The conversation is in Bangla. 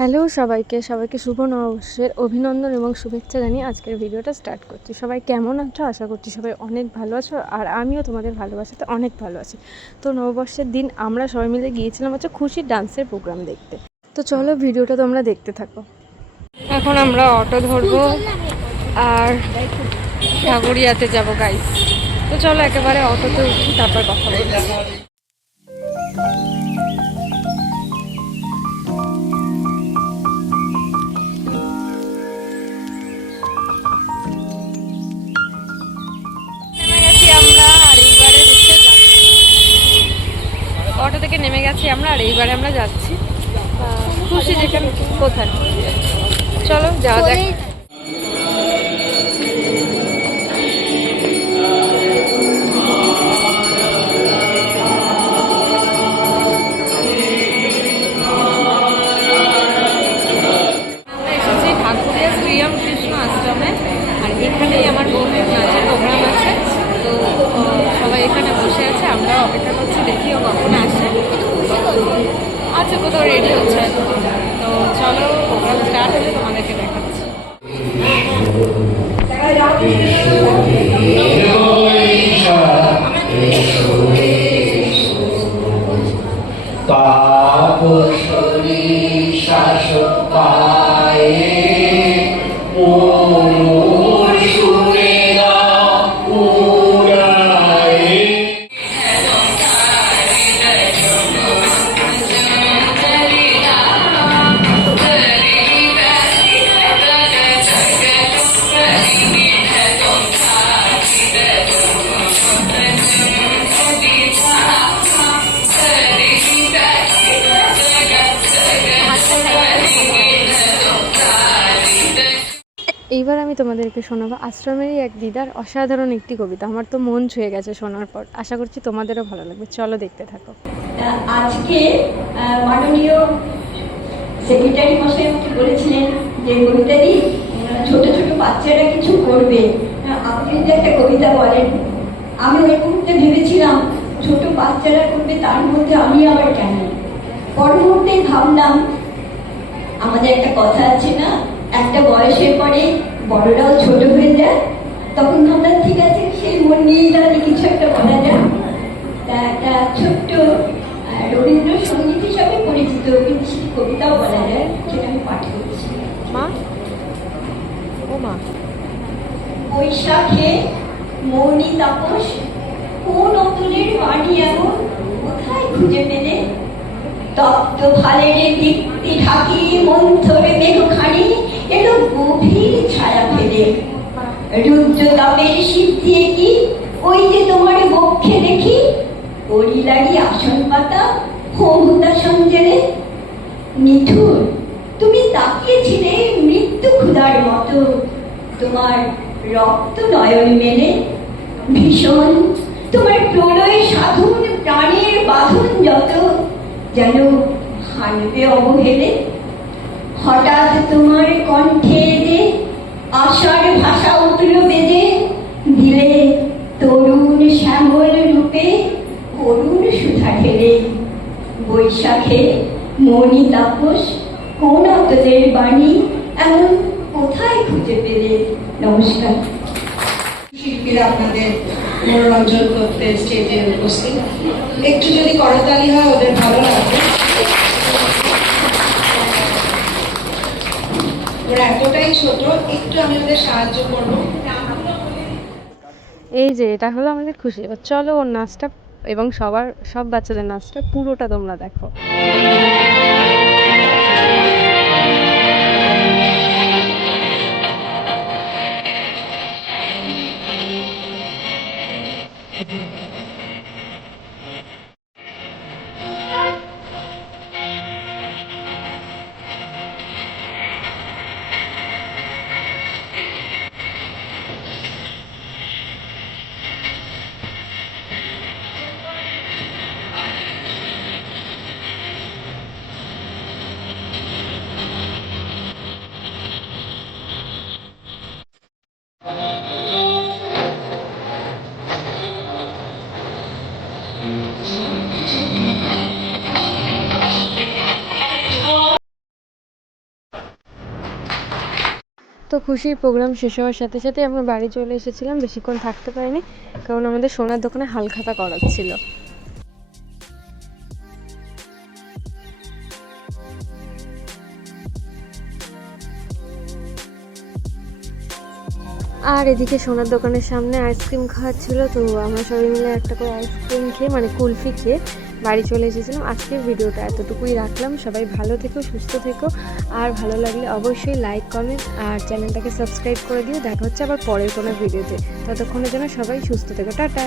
হ্যালো সবাইকে শুভ নববর্ষের অভিনন্দন এবং শুভেচ্ছা জানিয়ে আজকের ভিডিওটা স্টার্ট করছি। সবাই কেমন আছো? আশা করছি সবাই অনেক ভালো আছো, আর আমিও তোমাদের ভালোবাসাতে অনেক ভালো আছি। তো নববর্ষের দিন আমরা সবাই মিলে গিয়েছিলাম খুশির ডান্সের প্রোগ্রাম দেখতে। তো চলো ভিডিওটা তোমরা দেখতে থাকো। এখন আমরা অটো ধরবো আর ঠাকুরিয়াতে যাবো গাইস। তো চলো একেবারে অটোতে উঠি, তারপর কথা বলছি। অটো থেকে নেমে গেছি আমরা, আর এইবারে আমরা যাচ্ছি খুশি যেখানে। কোথায়? চলো যাওয়া যাক। আমরা এসেছি ঠাকুরিয়া শ্রীরামকৃষ্ণ আশ্রমে, আর এখানেই আমার বোনের নাচের প্রোগ্রাম আছে। তো সবাই এখানে বসে আছে, আমরা অপেক্ষা করছি, দেখি ও কখন আসে। আচ্ছা, কোথাও রেডি হচ্ছে। তো চলো প্রোগ্রাম স্টার্ট হলে তোমাদেরকে দেখাচ্ছি। শাসক পায়ে এইবার আমি তোমাদেরকে শোনাবো আশ্রমেরই এক দিদার অসাধারণ একটি কবিতা। আমার তো মন ছুঁয়ে গেছে শোনার পর, আশা করছি তোমাদেরও ভালো লাগবে। চলো দেখতে থাকো। আজকে মাননীয় সেক্রেটারি মশাই আমাকে বলেছিলেন যে কবিতাদি ছোট ছোট বাচ্চারা কিছু করবে, আপনি যদি একটা কবিতা বলেন। আমি ওই মুহূর্তে ভেবেছিলাম ছোট বাচ্চারা করবে, তার মধ্যে আমি আবার কেন। পর মুহূর্তে ভাবলাম আমাদের একটা কথা আছে না, একটা বয়সের পরে বড়রাও ছোট হয়ে যায়। তখন ভাবলাম ঠিক আছে, সেই মন নিয়েই তাহলে কিছু একটা বলা যায়। একটা ছোট্ট রবীন্দ্রসঙ্গীত হিসাবে পরিচিত বিদেশি কবিতাও বলা যায়, সেটা আমি পাঠ করছি। বৈশাখে মৌনী তাপস, কোন অতুলের বাণী এমন কোথায় খুঁজে পেলে? তপ্ত ভালের দীপ্তি ঢাকি মন্থরে মেঘখানি এলো গভীর ছায়া ফেলে। রুদ্র তাপের শীত দিয়ে কি ওই যে তোমার বক্ষে দেখি পরিলারি আসন পাতা হোমতা সঞ্জেলে। নিঠুর তুমি তাকিয়েছিলে মৃত্যু ক্ষুধার মতো, তোমার রক্ত নয়ন মেলে। ভীষণ তোমার প্রলয় সাধন প্রাণের বাঁধন যত যেন হানবে অবহেলে। হঠাৎ তোমার কণ্ঠে যে আশার ভাষা উঠল বেজে, দিলে তরুণ শ্যামল রূপে করুণ সুধা ঢেলে। বৈশাখে মৌনী তাপস, কোন অতলের বাণী এমন কোথায় খুঁজে পেলে? নমস্কার। শিল্পীরা আপনাদের মনোরঞ্জন করতে স্টেজে উপস্থিত, একটু যদি করতালি হয় ওদের ভালো লাগবে। ওরা এতটাই ছোট, একটু আমি ওদের সাহায্য করবো। এই যে এটা হলো আমাদের খুশি। এবার চলো ওর নাচটা এবং সব বাচ্চাদের নাচটা পুরোটা তোমরা দেখো। তো খুশির প্রোগ্রাম শেষ হওয়ার সাথে সাথে আমরা বাড়ি চলে এসেছিলাম, বেশিক্ষণ থাকতে পারিনি কারণ আমাদের সোনার দোকানে হালখাতা করাচ্ছিল। আর এদিকে সোনার দোকানের সামনে আইসক্রিম খাওয়াচ্ছিল, তো আমরা সবাই মিলে একটা করে আইসক্রিম খেয়ে মানে কুলফি খেয়ে বাড়ি চলে এসেছিলাম। আজকের ভিডিওটা এতটুকুই রাখলাম। সবাই ভালো থেকো, সুস্থ থেকো, আর ভালো লাগলে অবশ্যই লাইক, কমেন্ট আর চ্যানেলটাকে সাবস্ক্রাইব করে দিও। দেখা হচ্ছে আবার পরের কোনো ভিডিওতে। ততক্ষণের জন্য সবাই সুস্থ থেকো, টাটা।